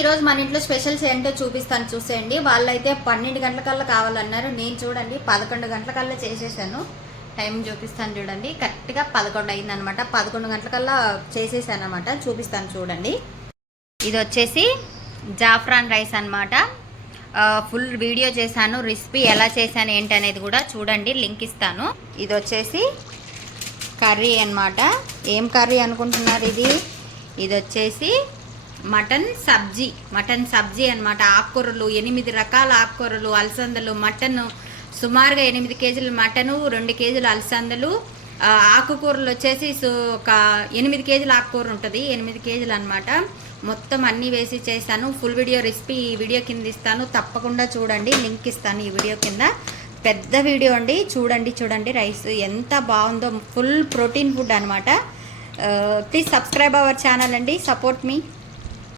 ఈరోజు మన ఇంట్లో స్పెషల్స్ ఏంటో చూపిస్తాను చూసేయండి. వాళ్ళైతే 12 గంటలకల్లా కావాలన్నారు. నేను చూడండి 11 గంటలకల్లా చేసేసాను. టైం చూపిస్తాను చూడండి. కరెక్ట్గా 11 అయిందనమాట. 11 గంటలకల్లా చేసేసాను అనమాట. చూపిస్తాను చూడండి. ఇది వచ్చేసి జాఫ్రాన్ రైస్ అనమాట. ఫుల్ వీడియో చేశాను. రెసిపీ ఎలా చేశాను ఏంటి అనేది కూడా చూడండి, లింక్ ఇస్తాను. ఇది వచ్చేసి కర్రీ అనమాట. ఏం కర్రీ అనుకుంటున్నారు? ఇది వచ్చేసి మటన్ సబ్జీ అనమాట. ఆకుకూరలు 8 రకాల ఆకుకూరలు, అలసందలు, మటన్, సుమారుగా 8 కేజీల మటను, 2 కేజీల అలసందలు, ఆకుకూరలు వచ్చేసి ఒక 8 కేజీల ఆకుకూర ఉంటుంది. 8 కేజీలు అనమాట. మొత్తం అన్నీ వేసి చేశాను. ఫుల్ వీడియో రెసిపీ ఈ వీడియో కింద ఇస్తాను, తప్పకుండా చూడండి. లింక్ ఇస్తాను ఈ వీడియో కింద. పెద్ద వీడియో అండి. చూడండి రైస్ ఎంత బాగుందో. ఫుల్ ప్రోటీన్ ఫుడ్ అనమాట. ప్లీజ్ సబ్స్క్రైబ్ అవర్ ఛానల్ అండి. సపోర్ట్ మీ.